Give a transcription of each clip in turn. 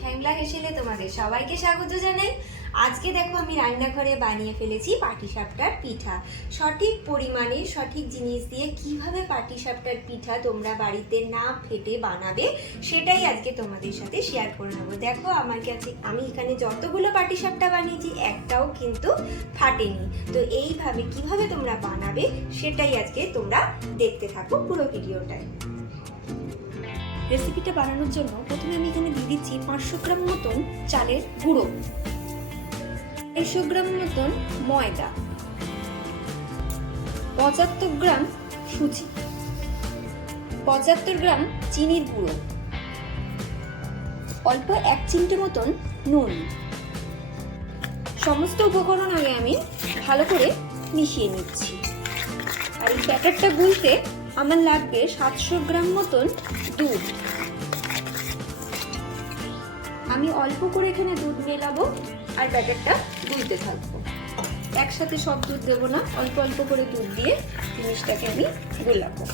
খ্যাংলা হেসেলে তোমাদের সবাইকে স্বাগত জানাই। আজকে দেখো আমি রান্নাঘরে বানিয়ে ফেলেছি পাটিসাপটার পিঠা। সঠিক পরিমাণে সঠিক জিনিস দিয়ে কীভাবে পাটিসাপটার পিঠা তোমরা বাড়িতে না ফেটে বানাবে, সেটাই আজকে তোমাদের সাথে শেয়ার করে নেব। দেখো আমার কাছে, আমি এখানে যতগুলো পাটিসাপটা বানিয়েছি, একটাও কিন্তু ফাটেনি। তো এইভাবে কীভাবে তোমরা বানাবে, সেটাই আজকে তোমরা দেখতে থাকো পুরো ভিডিওটায়। রেসিপিটা বানানোর জন্য প্রথমে আমি এখানে দিয়ে দিচ্ছি পাঁচশো গ্রাম মতন চালের গুঁড়ো, দেড়শো গ্রাম মতন ময়দা, পঁচাত্তর গ্রাম সুজি, পঁচাত্তর গ্রাম চিনির গুঁড়ো, অল্প এক চিমটে মতন নুন। সমস্ত উপকরণ আগে আমি ভালো করে মিশিয়ে নিচ্ছি। আর এই ব্যাটারটা গুলতে আমার লাগবে সাতশো গ্রাম মতন দুধ। আমি অল্প করে এখানে দুধ মেলাবো আর ব্যাটারটা গুলতে থাকব। একসাথে সব দুধ দেবো না, অল্প অল্প করে দুধ দিয়ে জিনিসটাকে আমি গোলাবো।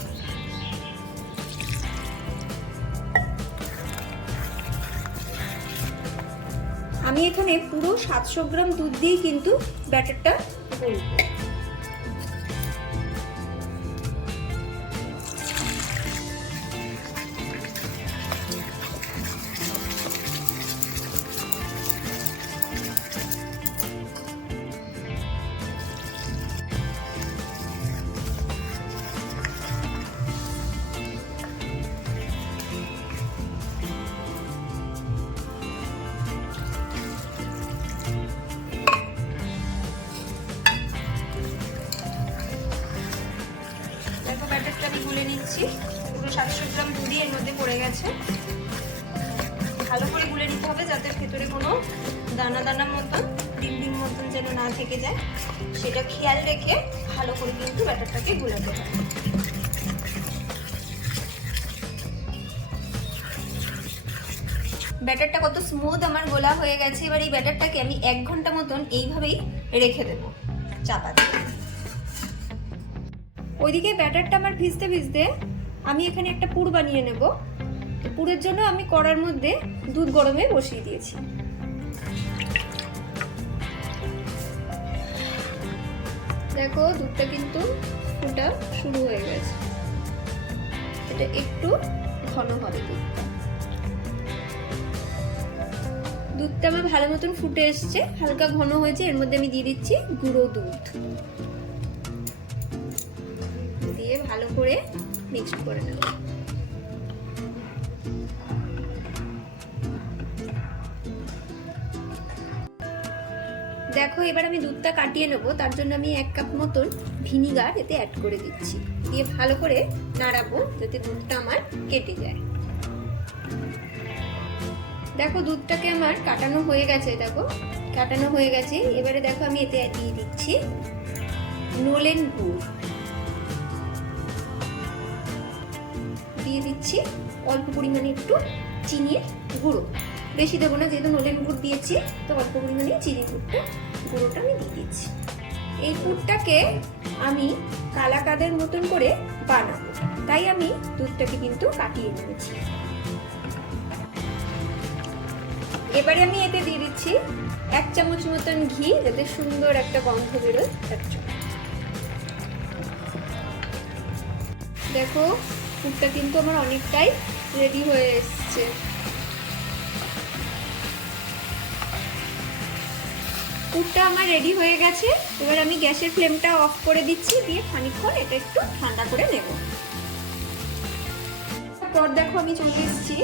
আমি এখানে পুরো সাতশো গ্রাম দুধ দিয়ে কিন্তু ব্যাটারটা গুলবো। আমি নিচ্ছি। পুরো সাতশো গ্রাম দুধই এর মধ্যে পড়ে গেছে। ভালো করে গুলে নিতে হবে যাতে ভেতরে কোনো দানা দানা মতন ডিম ডিম মতন যেন না থেকে যায়। সেটা খেয়াল রেখে ভালো করে কিন্তু ব্যাটারটাকে গুলাতে হবে। ব্যাটারটা কত স্মুথ আমার গোলা হয়ে গেছে। এবার এই ব্যাটারটাকে আমি এক ঘণ্টা মতন এইভাবেই রেখে দেবো। চাপা দিয়ে। ওইদিকে ব্যাটারটা আমার ভিজতে ভিজতে আমি এখানে একটা পুর বানিয়ে নেব। পুরের জন্য আমি কড়ার মধ্যে দুধ গরমে বসিয়ে দিয়েছি। দেখো, দুধটা কিন্তু ফুটা শুরু হয়ে গেছে। এটা একটু ঘন হবে দুধটা। দুধটা আমার ভালো মতন ফুটে এসছে, হালকা ঘন হয়েছে, এর মধ্যে আমি দিয়ে দিচ্ছি গুঁড়ো দুধ। ভালো করে মিক্স করে নেব। দেখো, এবার আমি দুধটা কাটিয়ে নেব। তার জন্য আমি এক কাপ মতন ভিনিগার এতে অ্যাড করে দিচ্ছি। দিয়ে ভালো করে নাড়াবো যাতে দুধটা আমার কেটে যায়। দেখো, দুধটাকে আমার কাটানো হয়ে গেছে, দেখো। কাটানো হয়ে গেছে। এবারে দেখো, আমি এতে দিয়ে দিচ্ছি নোলেন গুড়। দিয়ে দিচ্ছি। অল্প পরিমাণে একটু চিনির গুঁড়ো। বেশি দেবো না, যেহেতু নলেন গুড় দিয়েছি, তো অল্প পরিমাণে চিনি গুড়টা, গুঁড়োটা আমি দিয়ে দিচ্ছি। এই গুড়টাকে আমি কালাকাদের মতন করে বানাবো। তাই আমি দুধটাকে কিন্তু কাটিয়ে নিয়েছি। এবারে আমি এতে দিয়ে দিচ্ছি এক চামচ মতন ঘি, যাতে সুন্দর একটা গন্ধ বেরোয়। তার জন্য দেখো পুরটা কিন্তু আমার অনেকটাই রেডি হয়ে এসছে। পুরটা আমার রেডি হয়ে গেছে। এবার আমি গ্যাসের ফ্লেমটা অফ করে দিচ্ছি, দিয়ে খানিকক্ষণ এটা একটু ঠান্ডা করে নেব। পর দেখো আমি চলে এসেছি।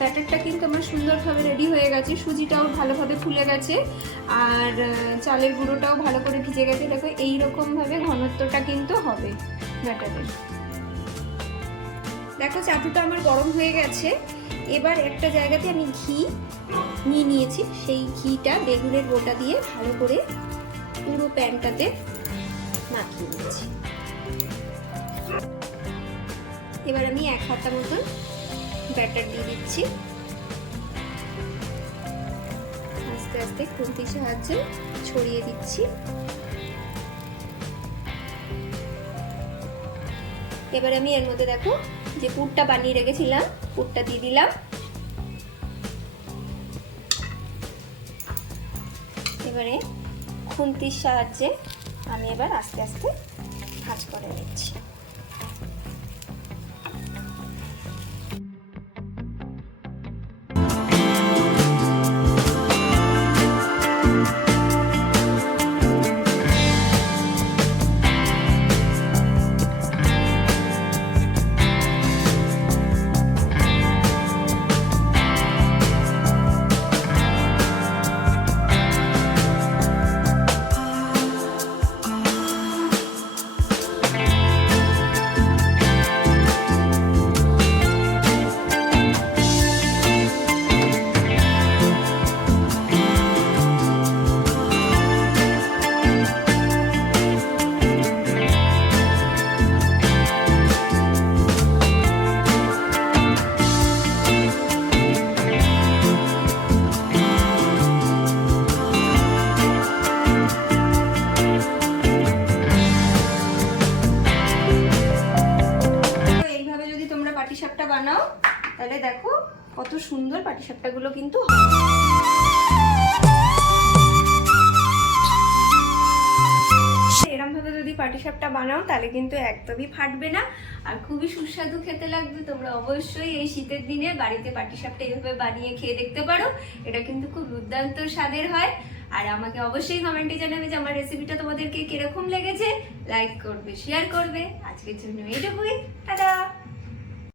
ব্যাটারটা কিন্তু আমার সুন্দরভাবে রেডি হয়ে গেছে। সুজিটাও ভালোভাবে ফুলে গেছে। আর চালের গুঁড়োটাও ভালো করে ভিজে গেছে। দেখো, এইরকমভাবে ঘনত্বটা কিন্তু হবে ব্যাটারের। দেখো চাটুটা আমার গরম হয়ে গেছে। এবার একটা জায়গাতে আমি ঘি নিয়ে নিয়েছি। সেই ঘিটা বেগুনের গোটা দিয়ে ভালো করে পুরো প্যানটাতে মাখিয়ে নিয়েছি। এবার আমি এক হাতা মতন ব্যাটার দিয়ে দিচ্ছি। আস্তে আস্তে খুন্তির সাহায্যে ছড়িয়ে দিচ্ছি। এবার আমি এর মধ্যে দেখো যে পুরটা বানিয়ে রেখেছিলাম, পুরটা দিয়ে দিলাম। এবারে খুন্তির সাহায্যে আমি এবার আস্তে আস্তে ভাজ করে নিচ্ছি। পাটিসাপটাগুলো কিন্তু এরম ভাবে যদি পাটিসাপটা বানাও, তাহলে কিন্তু একদমই ফাটবে না। আর খুবই সুস্বাদু খেতে লাগবে। তোমরা অবশ্যই এই শীতের দিনে বাড়িতে পাটিসাপটা এইভাবে বানিয়ে খেয়ে দেখতে পারো। এটা কিন্তু খুব দুর্দান্ত স্বাদের হয়। আর আমাকে অবশ্যই কমেন্টে জানাবে যে আমার রেসিপিটা তোমাদেরকে কীরকম লেগেছে। লাইক করবে শেয়ার করবে। আজকের জন্য এইটুকুই। টাটা